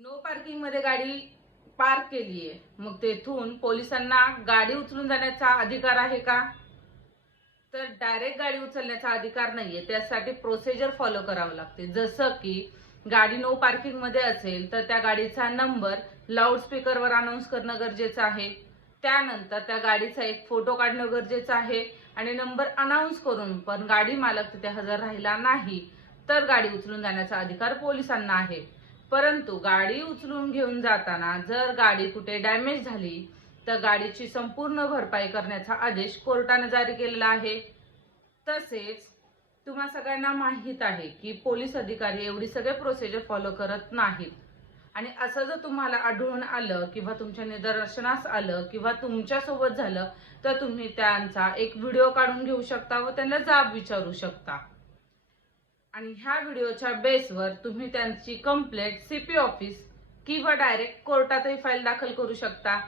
No parking मध्ये गाडी park केली आहे, मग तेथून पोलिसांना गाडी उचलून जाण्याचा अधिकार आहे का? तर डायरेक्ट गाडी उचलण्याचा अधिकार नाहीये. त्यासाठी प्रोसिजर फॉलो करावं लागते. जसं की गाडी नो पार्किंग मध्ये असेल तर त्या गाडीचा नंबर लाऊडस्पीकरवर अनाउन्स करणं गरजेचं आहे. त्यानंतर त्या गाडीचा एक फोटो काढणं गरजेचं आहे आणि नंबर अनाउन्स करून पण गाडी मालक तिथे हजर राहिला नाही तर गाडी उचलून जाण्याचा अधिकार पोलिसांना आहे. परंतु गाडी उचलून घेऊन जाताना जर गाडी कुठे डॅमेज झाली तर गाडीची संपूर्ण भरपाई करण्याचा आदेश कोर्टाने जारी केलेला आहे. तसेच तुम्हा सगळ्यांना माहित आहे की पोलीस अधिकारी एवढी सगळे प्रोसिजर फॉलो करत नाहीत आणि असं जर तुम्हाला आढळून आलं किंवा तुमच्या निदर्शनास आलं किंवा तुमच्या सोबत झालं तर तुम्ही त्यांचा एक व्हिडिओ काढून घेऊ शकता व त्यांना जाब विचारू शकता आणि ह्या व्हिडिओच्या बेसवर तुम्ही त्यांची कंप्लेंट सीपी ऑफिस किंवा डायरेक्ट कोर्टातही फाईल दाखल करू शकता.